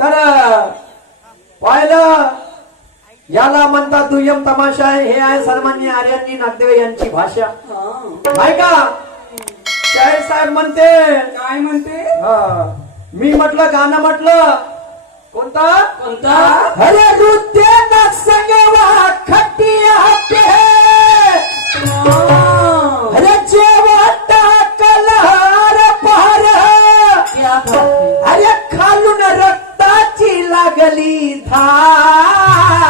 तर पाहिलं याला म्हणतात दुय्यम तमाशा आहे. हे आहे सन्माननीय आर्यांनी नागदेव यांची भाषा. आहे का शाहीर साहेब म्हणते काय म्हणते? मी म्हटलं गाणं म्हटलं कोणता कोणता? अरे नृत्य नक्षवा खटिया पे अरे जेवता कलहार पहार अरे खालून रक्ताची लागली धार.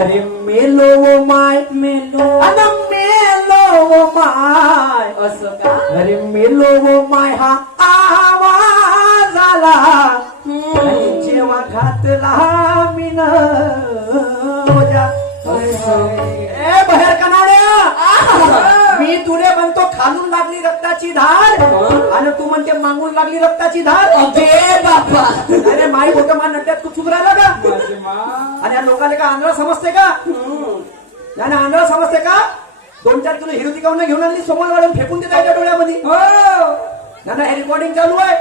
अरे मेलो वो माय मेलो अन मेलो वो माय. असं का? अरे मेलो वो माय हा आवाज आला जेव्हा घातला मीन ओजा. ए बाहेर कनाड्या मी तुले म्हणतो खालून लागली रक्ताची धार आणि तू म्हणते मागून लागली रक्ताची धार. अबे बापा, अरे माई मोठं मान नट्यात तू चुप राहिला का? माझी मा. आणि या लोकांना का आंधळा समजते का? याने आंधळा समजते का? 2-4 किलो हिरोती काऊन घेऊन आणली समोर वाढून फेकून देत आहे डोळ्यामध्ये. ना हे रेकॉर्डिंग चालू आहे.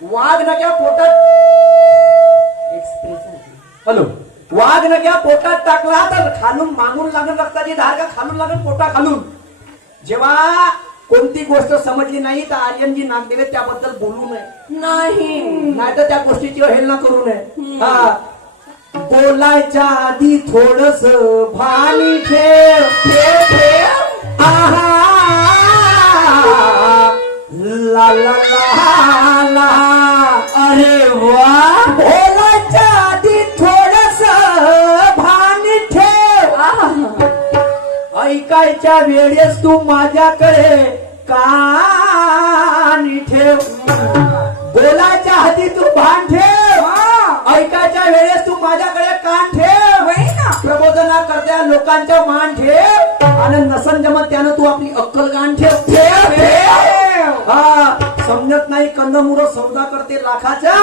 वाघ न क्या पोटात हॅलो वाघ न क्या पोटात टाकला तर खालून मागून लागून रक्ताची धार का खालून लागून पोटा खालून. जेव्हा कोणती गोष्ट समजली नाही तर आर्यनजी नागदेवे त्याबद्दल बोलू नये. नाही तर त्या गोष्टीची अवहेलना करू नये. हा बोलायच्या आधी थोडस भानी ठेव ठेव ठेव. आहा ला ला ला ला. अरे वा, बोलायच्या आधी थोडस भानी ठेव. ऐकायच्या वेळेस तू माझ्याकडे कान ठेव. बोलायच्या आधी तू भान ठेव. ऐकायच्या वेळेस तू माझ्याकडे कान ठेव. प्रबोधना करत्या लोकांच्या मान ठेव आणि नसन जमत त्यानं तू आपली अक्कल गान ठेव. ठेव ठेव. हा समजत नाही कंदमुळं सौदा करते लाखाच्या.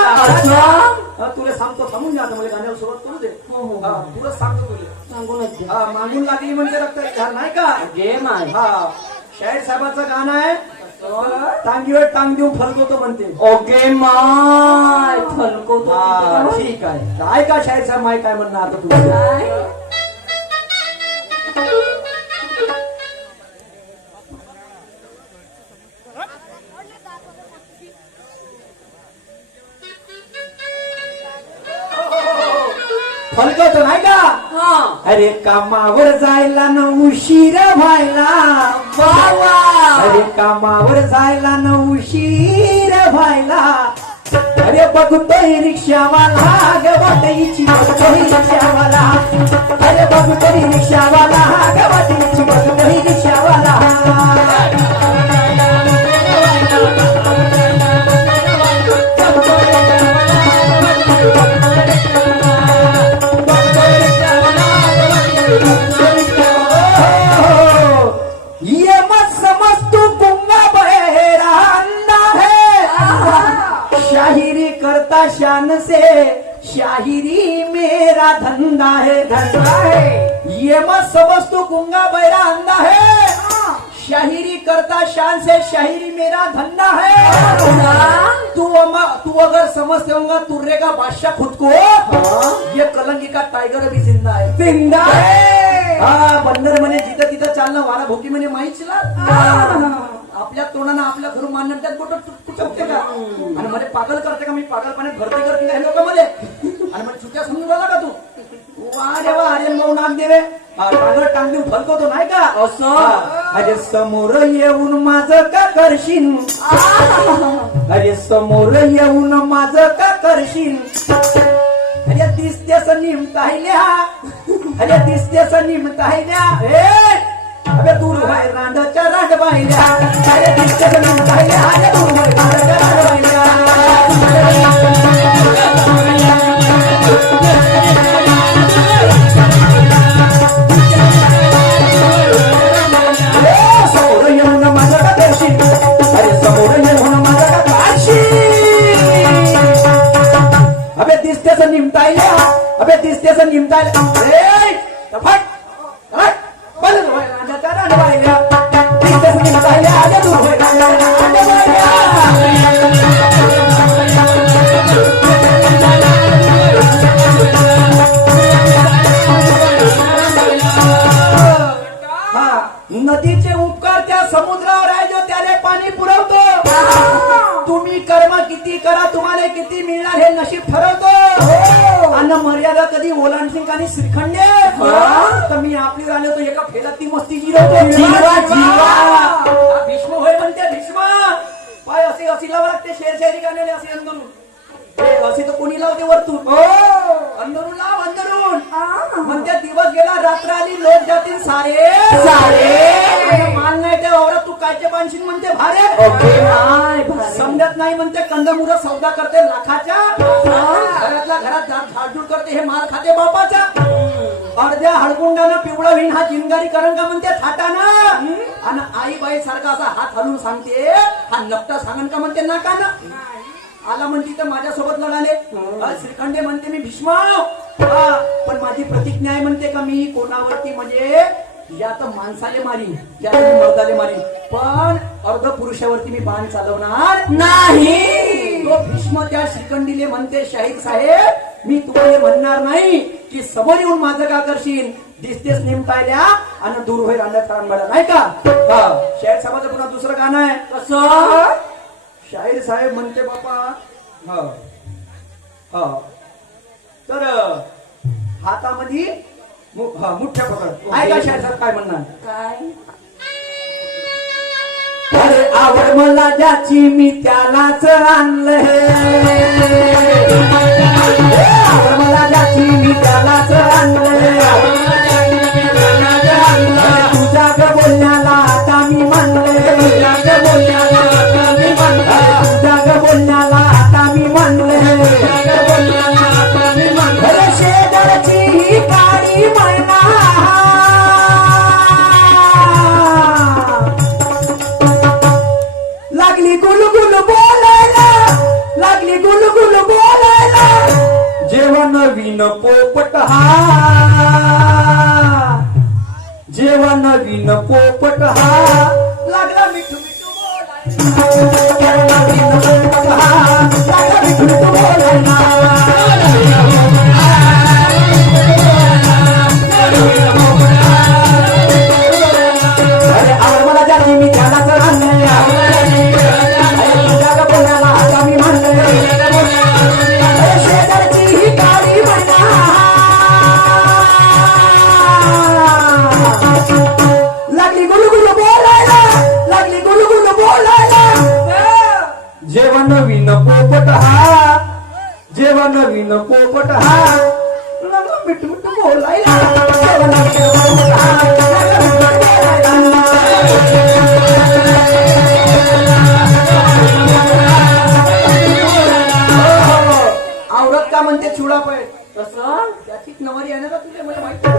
तुला सांगतो थांबून जा मला गाण्याला सुरुवात करू दे. तुला सांगतो तुला सांगूनच हा मागून लागली म्हणजे रक्त नाही का? गेम आहे. हा शाहीर साहेबाचं गाणं आहे टांगीवर टांग देऊन फलकवतो म्हणते. ओके माय फलको हा ठीक आहे. काय का शाहीर साहेब माय काय म्हणणं आता तुझं? फलकवतो नाही का? अरे कामावर जायला न उशीर व्हायला. अरे कामावर जायला न उशीर व्हायला. अरे बघतोय रिक्षावाला गवताईची बघतोय रिक्षावाला. अरे बघतोय रिक्षावाला गवताईची बघतोय रिक्षावाला. ये मत समझ तू गुंगा बहेरा अंधा है. शाहिरी करता शान से शाहिरी मेरा धंधा है धंधा है. ये मत समझ तू गुंगा बहेरा अंधा है. शाहिरी करता शान से शाहिरी मेरा धंधा है. तू अगर समझते होगा तुर्रे का बादशाह खुद को. ये कलंगी का टाइगर भी जिंदा है. जिंदा है. हा बंदर म्हणे जिथं तिथं चालणं वारा भोकी म्हणे माहीतला. आपल्या तोंडानं आपल्या घरून मान्य त्यात कुठं चुकते का? आणि मला पागल करते का? मी पागलपणे भरती करते का हे लोक मध्ये? आणि मला चुक्या समजून राहिला का तू? वा देवा आर्यन भाऊ नागदेवे कागद टांग देऊन फलकवतो नाही का? असं अरे समोर येऊन माझं का करशील. अरे समोर येऊन माझं का करशील. अरे दिसतेस निमतायल्या. अरे दिसतेस निमतायल्या. अबे दूर बाय रांडच्या रांड बायल्या. अरे दिसतेस निमतायल्या. अरे दूर बाय रांडच्या रांड बायल्या. समोर येऊन माझं का करशील. अरे समोर येऊन माझं का करशील. अबे दिसतेस निमतायल्या. अबे दिसतेस निमतायल्या. फट बंद रांडच्या रांड बायल्या. दिसतेस निमतायल्या. अरे दूर बाय रांडच्या रांड बायल्या. किती मिळणार हे नशीब ठरवतो आणि मर्यादा कधी ओलांडसिंग आणि श्रीखंडे तर मी आपली राहिलो तो एका फेलात ती मस्ती जिरवतो भीष्म होय म्हणते भीष्म पाय असे अशी लावा लागते शेरशायरी गाण्याने असे अंदरून असे तर कोणी लावते वरतून अंदरून लाव अंदरून म्हणते दिवस गेला रात्र आली लोक जातील सारे मान नाही त्या वावरात तू कायचे बांधशील म्हणते भारे समजत नाही म्हणते कंदमुरं सौदा करते लाखाच्या घरातल्या घरात झाडझूड करते हे माल खाते बापाचा अर्ध्या हडकुंडानं पिवळा होईन हा जिनगारी करण का म्हणते थाटानं आणि आई बाई सारखा असा हात हलून सांगते हा नकटा सांगन का म्हणते नाकानं आला म्हणते तर माझ्यासोबत लढाले श्रीखंडे म्हणते मी भीष्म पण माझी प्रतिज्ञा आहे म्हणते का मी कोणावरती म्हणजे या तर माणसाले मारीन या तर मर्दाले मारीन पण अर्ध पुरुषावरती मी बाण चालवणार नाही तो भीष्म त्या श्रीखंडीले म्हणते शाहीर साहेब मी तुम्हाला म्हणणार नाही की समोर येऊन माझं का करशील दिसतेच नेमकायल्या आणि दूर होईल अंडा नाही का शाहीर साहेबाचं पुन्हा दुसरं गाणं आहे कसं शाहीर साहेब म्हणते बापा तर हातामध्ये मुठ्या पकड आहे का शाहीर साहेब काय म्हणणार काय अरे आवड मला ज्याची मी त्यालाच आणलं आवड मला ज्याची मी त्यालाच आणलं तुझ्या ग बोलण्याला आता मी मानले तुझ्या ग बोलण्याला आता मी मानले तुझ्या ग बोलण्याला आता मी मानले शेजारची ही काळी म्हणा लागली गुलगुल बोलायला लागली गुलगुल बोलायला जेव्हा नवीन पोपट जेव्हा नवीन पोपट लागला मिठू मिठू बोलायला नवीन पोपट लागला मिठू मिठू बोलायला अरे आवड मला ज्याची मी त्यालाच आणलंय तुझ्या बोलण्याला आता मी म्हणलंय शेजारची ही काळी म्हणा लागली गुलगुल बोलायला लागली गुलगुल बोलायला जेव्हा नवीन पोपट जेव्हा नवीन पोपट मिठ मिठ बोलायला जेव्हा नवीन आवडत का म्हणते चुडा पाय कसं त्याची नवरी आहे ना तुझे मला माहिती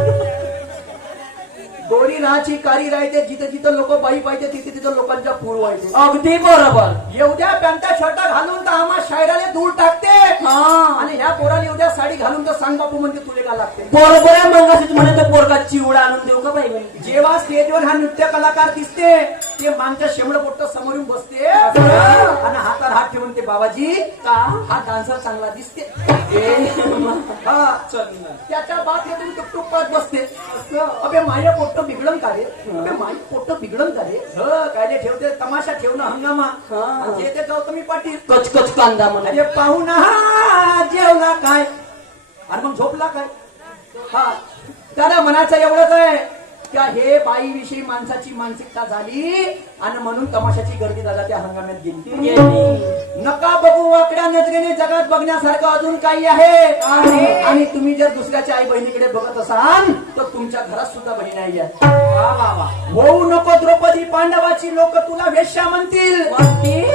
गोरी राहायची कारी राहते जिथे जिथं लोक बाई पाहिजे तिथे तिथं लोकांच्या पूर व्हायचे अगदी बरोबर एवढ्या पॅन्टा शर्टा घालून तर आम्हा शायराने दूर टाकते आणि ह्या पोराला एवढ्या साडी घालून तर सांग बापू म्हणते तुले का लागते बरोबर आहे मग असं म्हणे तर पोरगा चिवडा आणून देऊ का पाहिजे जेव्हा स्टेजवर हा नृत्य कलाकार दिसते ते मागच्या शेमड पोट्ट समोर येऊन बसते आणि हातात हात ठेवून ते बाबाजी का हा डान्सर चांगला दिसते त्याच्या बात येथून टुकटुक पाहत बसते अबे माझ्या पोट्ट बिघडम का रे अबे माझी पोट्ट बिघडम का रे काय ठेवते तमाशा ठेवणं हंगामा जे ते जाऊ तुम्ही पाटील कचकच कांदा म्हणा अरे पाहू ना जेवला काय आणि मग झोपला काय त्याला म्हणायचं एवढंच आहे का हे बाईविषयी माणसाची मानसिकता झाली आणि म्हणून तमाशाची गर्दी दादा त्या हंगामात गेली नका बघू वाकड्या नजरेने जगात बघण्यासारखं अजून काही आहे आणि तुम्ही जर दुसऱ्याच्या आई बहिणीकडे बघत असाल तर तुमच्या घरात सुद्धा बहीण नाही आहे होऊ नको द्रौपदी पांडवाची लोक तुला वेश्या म्हणतील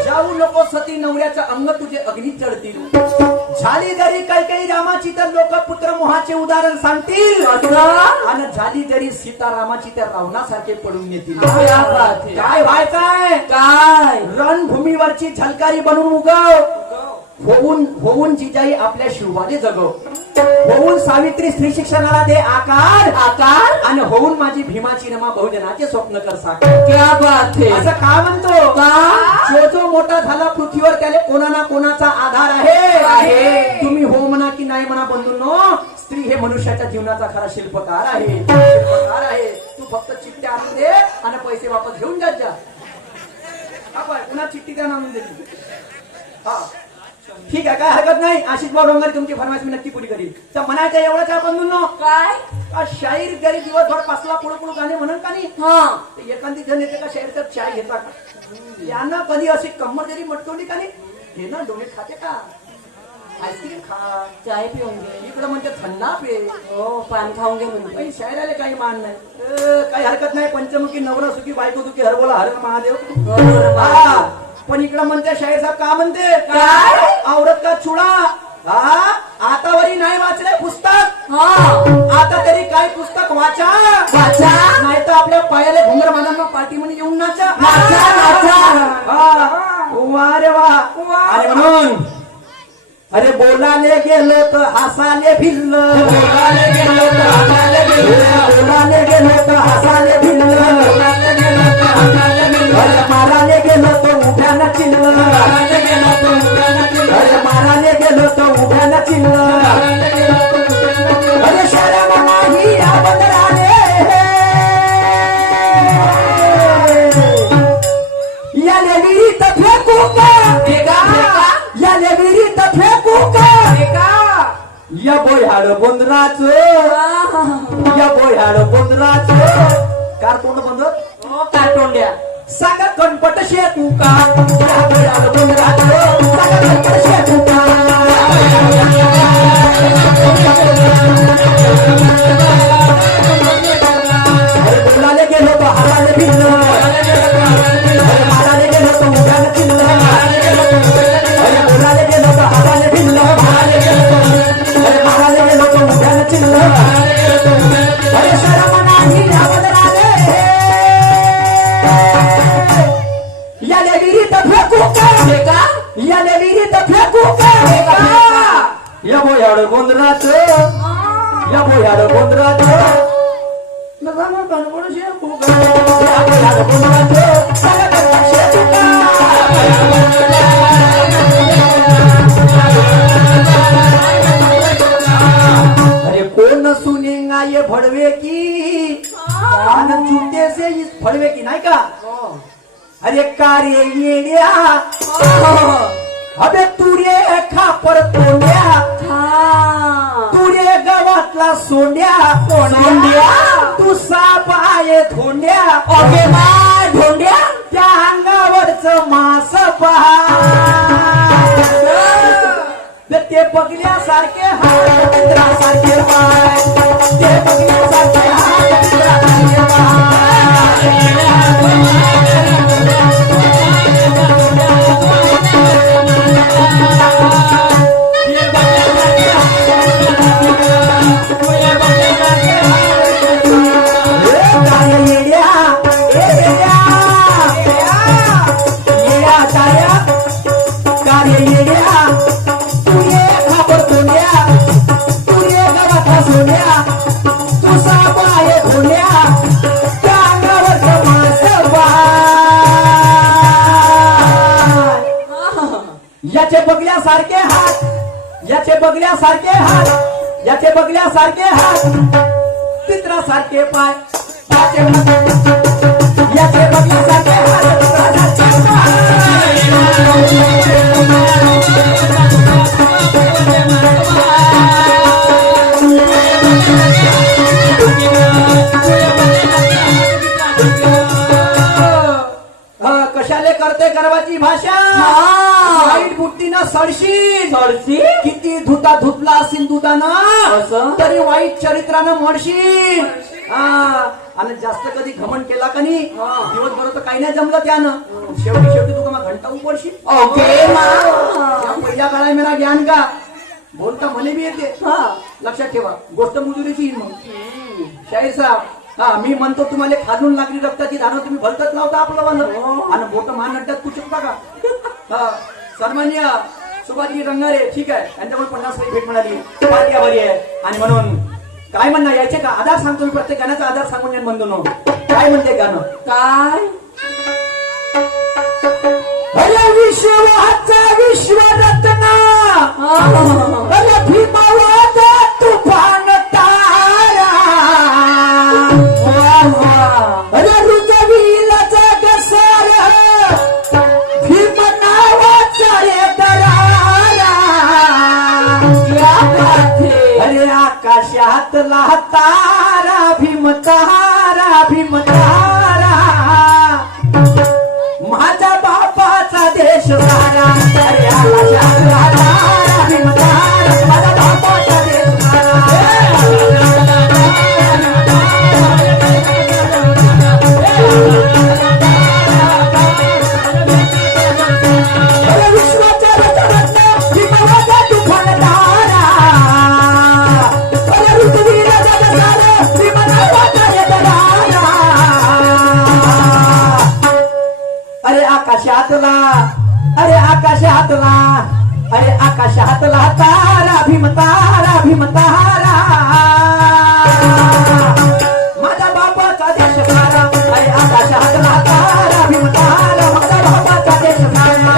जाऊ नको सती नवऱ्याचं अंग तुझे अग्नीत जळतील झाली जरी काही रामाची तर लोक पुत्र मोहाचे उदाहरण सांगतील आणि झाली जरी सीतारामाची तर रावणासारखे पडून येतील काय व्हायचंय काय रणभूमीवरची झलकारी बनून उगव होऊन जिजाई आपल्या शिवबाने जगव होऊन सावित्री स्त्री शिक्षणाला दे आकार आणि होऊन माझी भीमाची रमा बहुजनाचे स्वप्न कर साकार क्या बात है असं का म्हणतो जो मोठा झाला पृथ्वीवर त्याला कोणा ना कोणाचा आधार आहे तुम्ही हो म्हणा की नाही म्हणा बंधूंनो स्त्री हे मनुष्याच्या जीवनाचा खरा शिल्पकार आहे तू फक्त चिठ्ठ्या आणून दे आणि पैसे वापस घेऊन जात जा पुन्हा चिठ्ठी द्या आणून दिली ठीक आहे, काय हरकत नाही. आशिष भाऊ डोंगरे तुमची फरमाईश मी नक्की पुरी करील. तर म्हणायचं एवढंच आहे बंधूंनो, काय का शाहीर जरी दिवसभर पासला पुढे गाणे म्हणून का नाही, हा तर एखादी जण येते का शाहीरचा चाय घेता का, यांना कधी अशी कम्मर जरी मटकवली का नाही, हे ना डोळे खाते का, आईस्क्रीम खा, चाय पिऊंगे इकडं म्हणते थंडा पे, हो पान खाऊंगे म्हणते काही शायराला काही मान नाही. काही हरकत नाही. पंचमुखी नवरा सुखी बायको सुखी हर बोला हर महादेव. हा, पण इकडं म्हणते शाहीर साहेब का म्हणते, काय? औरत का चुडा. हा, आतावरी नाही वाचले पुस्तक, हा आता तरी काय पुस्तक वाचा वाचा. नाही तर आपल्या पायाला घुंगर बांधांना पाठी म्हणे येऊन नाचा नाचा, नाचा. हा, वा रे वा. आणि म्हणून अरे बोलाले गेलो तर हसाले भिल्ल, बोलाले गेलो तर हसाले भिल्ल, बोलाले गेलो तर हसाले भिल्ल, बोलाले गेलो तर हसाले भिल्ल, अरे माराले गेलो तर उभ्यानं चिल्ल, माराले गेलो तर उभ्यानं चिल्ल, अरे माराले गेलो तर उभ्यानं चिल्ल, माराले गेलो तर उभ्यानं चिल्ल, अरे शरम नाही या बंदराने या लेविरीत फेकू का, या विहिरीत फेकू का, या बोह्याड बोंदराच, या बोह्याड बोंदराच, कार्टून बंद कार्टोंड्या सांगा कणपट शेतू का, या बोह्याड बोंदराच सांगा कणपट शेतू का. अरे बोलाले गेलो तर हाराले भिल्ल, अरे माराले गेलो तर उभ्यानं चिल्ल, अरे बोलाले गेलो तर हाराले भिल्ल, अरे माराले गेलो तर उभ्यानं चिल्ल, अरे शरम नाही या बदराले या विहिरीत फेकू का, या विहिरीत फेकू का, या बोह्याड गोंधळाच, या बोह्याड गोंधळाच कणपट शेकू का, या बोह्याड गोंधळाच सांगा कणपट शेकू का. अरे कौन सुनेगा ये भड़वे की, कान जूते से इस भड़वे की, नाही का. अरे कार्य येड्या, अबे तुरे खापर तोंड्या, तुरे गावातला सोंड्या, सोंड्या तू साप आहे धोंड्या, अगे माय धोंड्या त्या अंगावरच मास पहा, ते बघण्यासारखे हात मित्रासारखे पाय, ते बघण्यासारखे हात मित्रासारखे याचे बघल्यासारखे हात, याचे बघल्यासारखे हात, याचे बघल्यासारखे हात, चित्रासारखे पाय, याचे बघल्यासारखे हात, चित्रासारखे कशाले करते गर्वाची भाषा, वाईट बुद्धीनं सडशील, किती धुता धुतला असेल दुधानं तरी वाईट चरित्रानं मरशील. आणि जास्त कधी घमंड केला का नाही, दिवसभर तर काही नाही जमलं त्यानं, शेवटी शेवटी तू का घंटा उपडशील. पहिल्या काळा मेरा ज्ञान का बोलता म्हणे बी येते, लक्षात ठेवा. गोष्ट मुजुरीची येईल मग. शाहीर साहेब, हा मी म्हणतो तुम्हाला खाजून लागली रक्ताची धारणं तुम्ही भलतच नव्हता आपलं वालं, आणि मोठं महानड्यात तू चुकता का. हा, सन्मान्य सुभाषजी रंगारे, ठीक आहे, त्यांच्यामुळे 50 भेट मिळाली, बरी आहे. आणि म्हणून काय म्हणणं यायचे का, आधार सांगतो मी, प्रत्येक गाण्याचा आधार सांगून या म्हणतो. काय म्हणते गाणं, काय अरे विश्वाचा विश्वरत्न, अरे भीमावाद तुफान तारा, अरे रुजवील जग सार भीम नावाचा रे दरारा, बात है. अरे आकाशातला तारा भीम तारा माझ्या बापाचा देश सारा. अरे आकाशातला तारा भीम तारा माझ्या बापाचा देश अरे विश्वाच्या रचनातनं भीमाचा तुफानदारा. अरे ऋतुवीर जगसारं भीमनावाचा यजमाना. अरे आकाशातला तारा भीम तारा माझ्या बापाचा देश सारा. अरे आकाशातला तारा भीम तारा माझ्या बापाचा देश सारा.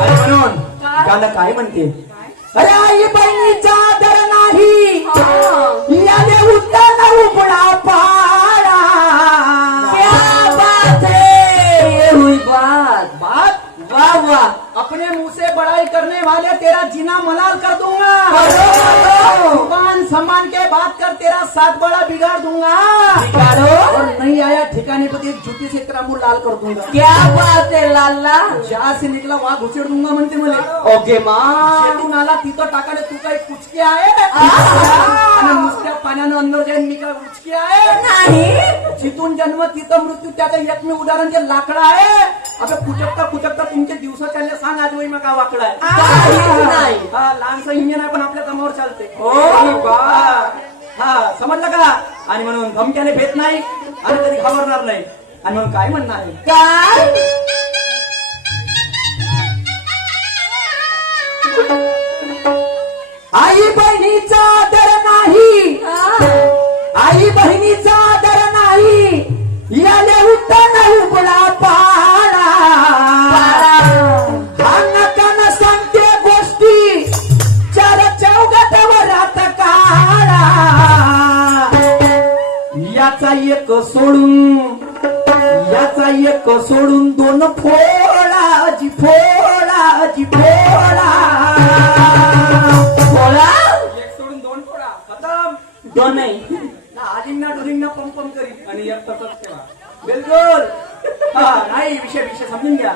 अरे म्हणून गाणं काय म्हणते. अरे आई बहिणीचा दर नाही याने उत्तर उपडा पाडा. क्या बात है, ये हुई बात. बात वाह वाह. अपने मुंह से बड़ाई करने वाले तेरा जीना मलाल कर दूंगा. मान सम्मान के बात कर तेरा सात बड़ा बिगाड़ दूंगा. बिगाड़ो? और नहीं आया ठिकाने पर एक जूती से तेरा मुंह लाल कर दूंगा. क्या बात है लाला. जहाँ से निकला वहाँ घुसेड़ दूंगा म्हणते मला. ओके माँ. शेतून आला तिथं टाकाले तू काही कुचके आहे आणि नुसत्या पाण्यानं अंदर जाईन मी काय उचके आहे नाही. जिथून जन्म तिथं मृत्यू त्याचं एकमेव उदाहरण जे लाकडं आहे. आता कुचकता तुमचे दिवस चालले सांग आज मग का वाकडा आहे. काहीच नाही. हा लहानसं इंजिन आहे पण आपल्या कामावर चालते. हो. हा समजलं का. आणि म्हणून धमक्याने भेट नाही आणि कधी घाबरणार नाही. आणि म्हणून काय म्हणणार आहे. काय. आई बहिणीचा दर नाही आई बहिणीचा दर नाही याले उत्तर उपडा पाडा. हा नकानं सांगते गोष्टी चार चौघात वरात काढा. याचा एक सोडून दोन फोडा जी फोडा. एक सोडून दोन फोडा खतम. दोन नाही. आलिंगना डोलिंगना पंप करी आणि एक तसंच ठेवा. बिलकुल. हा नाही विषय समजून घ्या.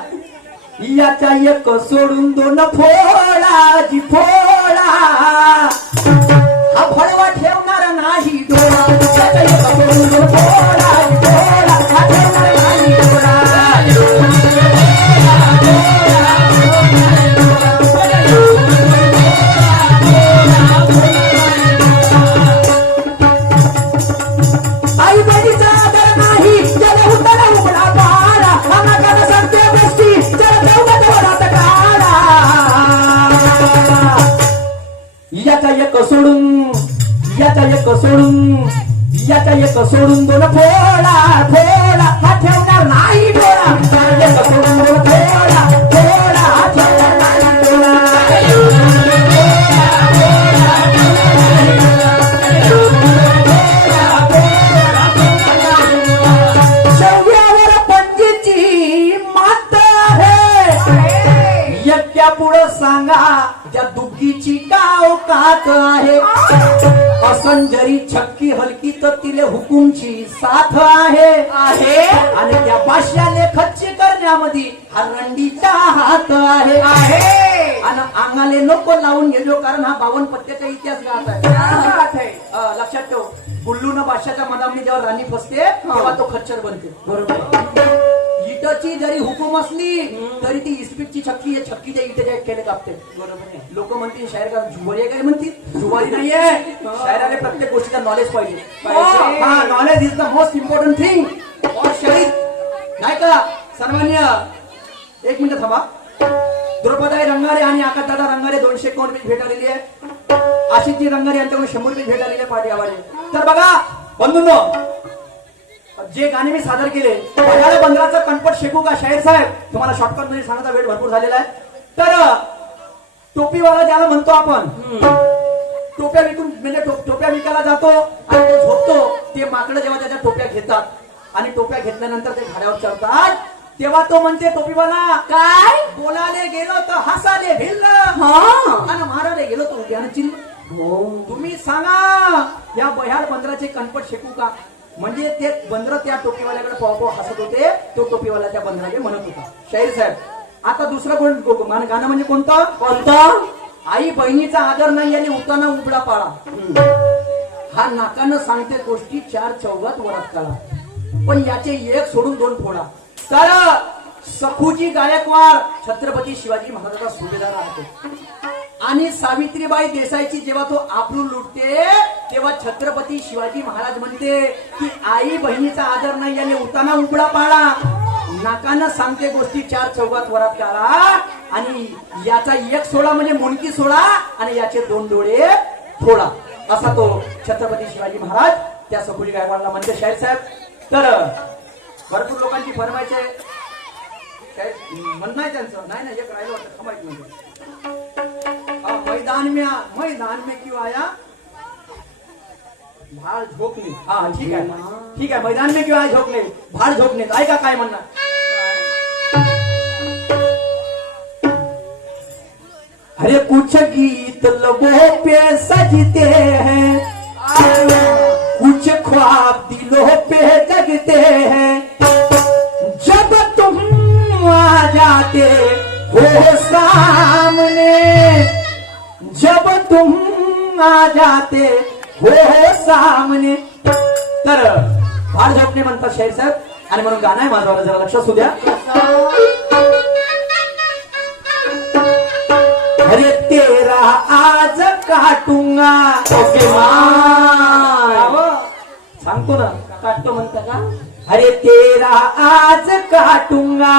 याचा एक सोडून दोन फोडा जी फोडा. हा फळवा ठेवणार नाही डोळा. याचा एक सोडून दोन फोडा जी फोडा. हा ठेवणार नाही डोळा. आई बहिणीचा आदर नाही याला उत्तर उपडा पाडा. अनाकानं सांगते गोष्टी जरा चौघात वरात काढा. याचा एक सोडून दोन फोडा. हा ठेवणार नाही डोळा. एक सोडून दोन फोडा. हा ठेवणार नाही डोळा. शेवग्यावर पंजीची मात आहे. एकट्या पुढं सांगा त्या दुःखीची गाव कात आहे. असंजरी छक्की हलकी तर तिले हुकुमची साथ आहे. आणि त्या भाष्याने खच्ची करण्यामध्ये हा रंडीचा हात आहे. आणि अंगाले नको लावून गेलो कारण हा 52 पत्त्याचा इतिहास गात आहे. लक्षात ठेव. गुल्लून बादशाच्या मनामध्ये जेव्हा राणी फसते तेव्हा तो खच्चर बनते. बरोबर. इटची जरी हुकूम असली तरी ती इस्पिटची छक्की आहे. छक्कीच्या इटेच्या केले कापते. बरोबर. लोक म्हणतील शायर का जुवारी आहे काय म्हणतील. जुवारी नाहीये. शायराने प्रत्येक गोष्टीचा नॉलेज पाहिजे. हा knowledge is the most important thing. और शहीद नाही का सर्वमान्य. एक मिनिट थांबा. द्रौपदाई रंगारे आणि आकाशदादा रंगारे 251 रुपये भेट आलेली आहे. आशिषजी रंगारे यांच्याकडून 100 रुपये भेट आलेली आहे पाठी आवाजे. तर बघा बंधूंनो जे गाणे मी सादर केले बघायला बंदराचा कणपट शेकू का शाहीर साहेब. तुम्हाला शॉर्टकट मध्ये सांगायचा वेळ भरपूर झालेला आहे. तर टोपीवाला ज्याला म्हणतो आपण टोप्या विकून म्हणजे टोप्या विकायला जातो आणि तो झोपतो. ते माकडं जेव्हा त्याच्या टोप्या घेतात आणि टोप्या घेतल्यानंतर ते घाड्यावर चढतात तेव्हा तो म्हणते टोपीवाला काय बोलाले गेलो तर हसाले भिल्ल हा आणि माराले गेलो तर उद्यानं चिल्ल. हो तुम्ही सांगा या बह्याड बंदराचे कणपट शेकू का? म्हणजे ते बंदर त्या टोपीवाल्याकडे पाव हसत होते. तो टोपीवाला त्या बंदराकडे म्हणत होता. शाहीर साहेब आता दुसरं गाणं म्हणजे कोणतं? कोणतं आई बहिणीचा आदर नाही आणि उताना उबडा पाळा. हा नाकानं सांगते गोष्टी चार चौघात वरात काढा. पण याचे एक सोडून दोन फोडा. तर सखूजी गायकवाड छत्रपती शिवाजी महाराजांचा सुभेदार राहतो आणि सावित्रीबाई देसाईची जेव्हा तो आपलून लुटते तेव्हा छत्रपती शिवाजी महाराज म्हणते की आई बहिणीचा आदर नाही आणि उताना उबडा पाळा. नाकानं सांगते गोष्टी चार चौघात वरात काढा आणि याचा एक सोडा म्हणजे मुंडकी सोडा आणि याचे दोन डोळे फोडा. असा तो छत्रपती शिवाजी महाराज त्या सखुजी गायकवाडला म्हणते. शाहीर साहेब तर भरपूर लोकांची फरमायचे म्हणणं आहे त्यांचं. नाही एक राहिलं वाटतं थांबायचं म्हणजे मैदान में क्यों आया भाड़ झोंकने. हा ठीक आहे मैदान में क्यों आया झोंकने भाड़ झोंकने. ऐका काय म्हणणार. अरे कुछ गीत लबों पे सजते हैं कुछ ख्वाब दिलों पे जगते हैं जब तुम आ जाते हो सामने जब तुम आ जाते हो सामने. तर भाड झोपणे म्हणतात शाहीर साहेब आणि म्हणून गाणं आहे माझ्यावर जरा लक्ष असू द्या. अरे तेरा आज काटूंगा ओके सांगतो ना काटतो म्हणता का? अरे तेरा आज काटूंगा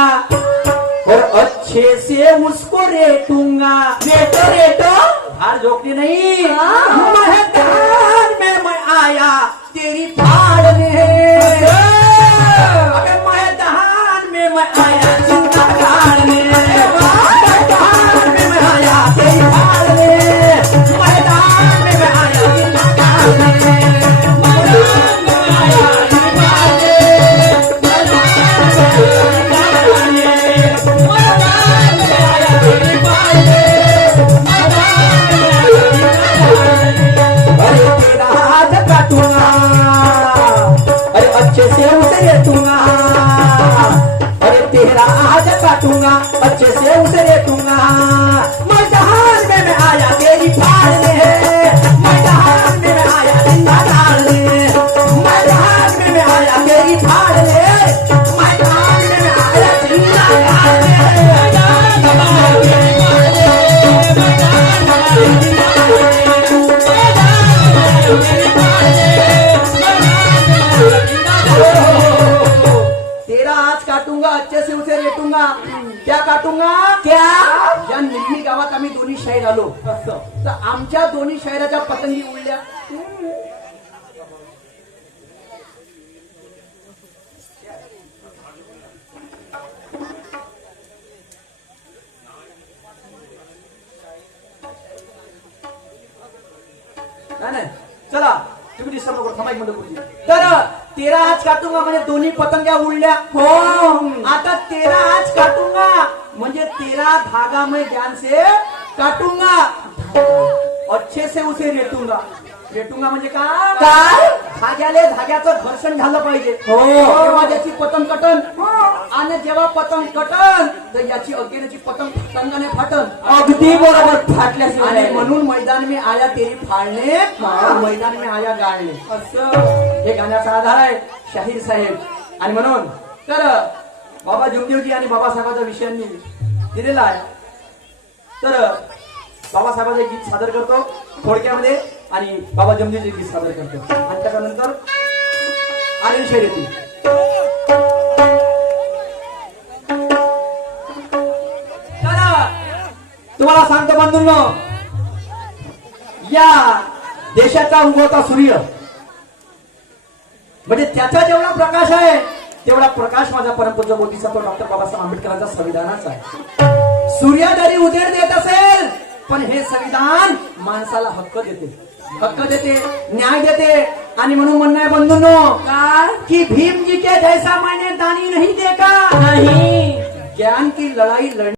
और अच्छे से उसको रेटूंगा. रेटो हार झोंकने नहीं मैदान में मैं आया तेरी फाड़ने. अबे मैदान में मैं आया चिंता गाड़ने. मैदान में मैं आया तेरी फाड़ने. मैदान में मैं आया चिंता गाड़ने. मैदान में मैं आया तेरी फाड़ने. अरे तेरा हाथ काटूंगा अरे अच्छे से उसे रेटूंगा. अरे तेरा हाथ काटूंगा अच्छे से उसे रेटूंगा. मैदान में मैं आया तेरी फाड़ने. मैदान में मैं आया जिंदा डालने. मैदान में मैं आया तेरी फाड़ने. मैदान में मैं आया जिंदा डालने. तेरा आज काटूंगा अच्छे से उसे रेटूंगा. क्या काटूंगा क्या या निम्मी गावात आम्ही दोन्ही शाहीर आलो तर आमच्या दोन्ही शाहिराच्या पतंगी उडल्या. नाही चला तुम्ही डिस्टर्ब नको थांबा एक मिनिट बोलू. तर तेरा आज काटूंगा म्हणजे दोन्ही पतंग्या उडल्या. हो आता तेरा आज काटूंगा म्हणजे तेरा धागा में ध्यान से काटूंगा अच्छे से उसे रेटूंगा. रेटूंगा म्हणजे काय धाग्याचं घर्षण झालं पाहिजे. तेव्हा त्याची पतंग कटन आणि जेव्हा पतंग कटन तर याची अगेनची पतंग पतंगाने फाटन. अगदी बरोबर फाटल्याशिवाय. आणि म्हणून मैदान में आया तेरी फाळणे मैदान में आया गाळणे असं हे गाण्याचा आधार आहे शाहीर साहेब. आणि म्हणून तर बाबा जमदेवजी आणि बाबासाहेबांच्या विषयांनी दिलेला आहे. तर बाबासाहेबांचे गीत सादर करतो थोडक्यामध्ये आणि बाबा जमदेवचे गीत सादर करतो आणि त्याच्यानंतर आर्यन शैलीतील तुम्हाला सांगतो बंधूंनो या देशाचा उगवता सूर्य म्हणजे त्याचा जेवढा प्रकाश आहे तेवढा प्रकाश माझा परमपूज्य बोधिसत्व डॉक्टर बाबासाहेब आंबेडकरांचा संविधानाचा आहे. सूर्य जरी उजेड देत असेल पण हे संविधान माणसाला हक्क देते न्याय देते आणि म्हणून म्हणणं आहे बंधूंनो काय कि भीम जी के जैसा मैंने दानी नहीं देखा, नाही ज्ञान की लड़ाई लड़ने